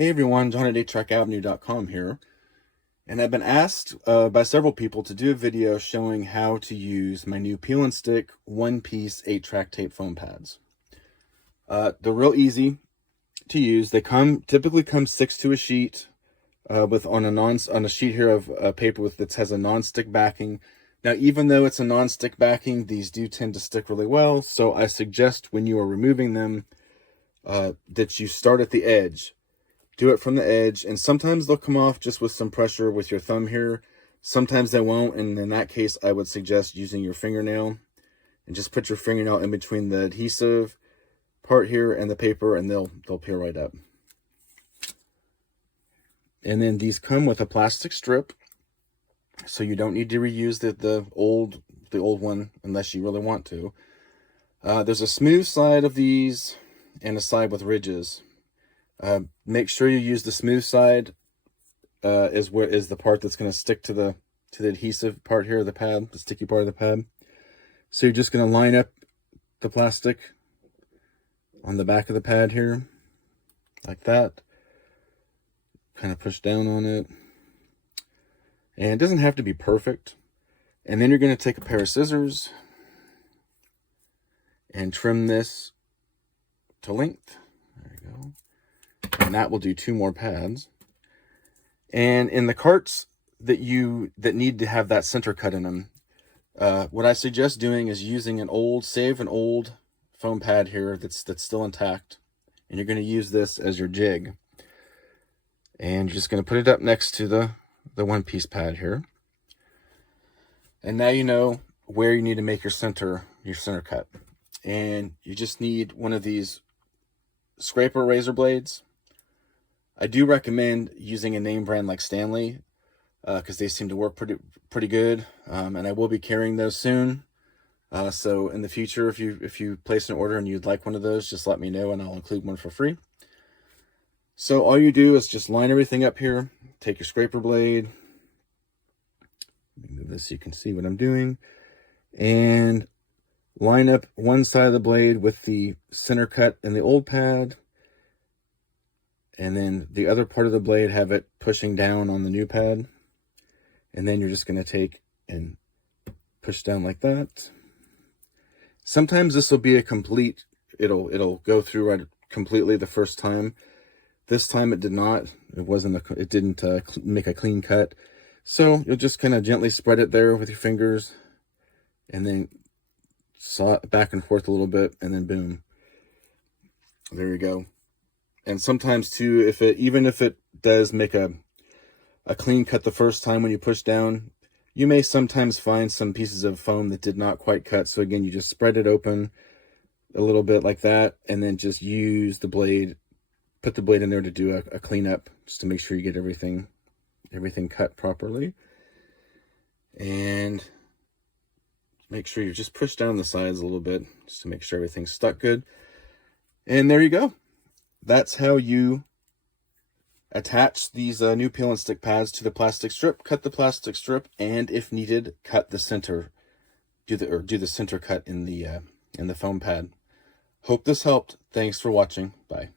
Hey everyone, John at 8trackavenue.com here, and I've been asked by several people to do a video showing how to use my new peel and stick one-piece 8-track tape foam pads. They're real easy to use. They typically come 6 to a sheet on a sheet here of paper that has a non-stick backing. Now, even though it's a non-stick backing, these do tend to stick really well, so I suggest when you are removing them that you start at the edge. Do it from the edge, and sometimes they'll come off just with some pressure with your thumb here. Sometimes they won't, and in that case, I would suggest using your fingernail. And just put your fingernail in between the adhesive part here and the paper, and they'll peel right up. And then these come with a plastic strip, so you don't need to reuse the old one unless you really want to. There's a smooth side of these and a side with ridges. Make sure you use the smooth side is the part that's going to stick to the adhesive part here of the pad, the sticky part of the pad. So you're just going to line up the plastic on the back of the pad here, like that. Kind of push down on it. And it doesn't have to be perfect. And then you're going to take a pair of scissors and trim this to length. There you go. And that will do 2 more pads. And in the carts that need to have that center cut in them, what I suggest doing is using save an old foam pad here that's still intact, and you're going to use this as your jig. And you're just going to put it up next to the one-piece pad here. And now you know where you need to make your center cut. And you just need one of these scraper razor blades. I do recommend using a name brand like Stanley because they seem to work pretty good, and I will be carrying those soon. So in the future, if you place an order and you'd like one of those, just let me know and I'll include one for free. So all you do is just line everything up here. Take your scraper blade. Let me move this so you can see what I'm doing, and line up one side of the blade with the center cut in the old pad. And then the other part of the blade, have it pushing down on the new pad. And then you're just going to take and push down like that. Sometimes this will be a complete, it'll go through right completely the first time. This time it did not. It didn't make a clean cut. So you'll just kind of gently spread it there with your fingers, and then saw it back and forth a little bit, and then boom. There you go. And sometimes too, even if it does make a clean cut the first time when you push down, you may sometimes find some pieces of foam that did not quite cut. So again, you just spread it open a little bit like that, and then just use the blade, put the blade in there to do a cleanup, just to make sure you get everything cut properly. And make sure you just push down the sides a little bit, just to make sure everything's stuck good. And there you go. That's how you attach these new peel and stick pads to the plastic strip. Cut the plastic strip, and if needed, cut the center. Do the center cut in the foam pad. Hope this helped. Thanks for watching. Bye.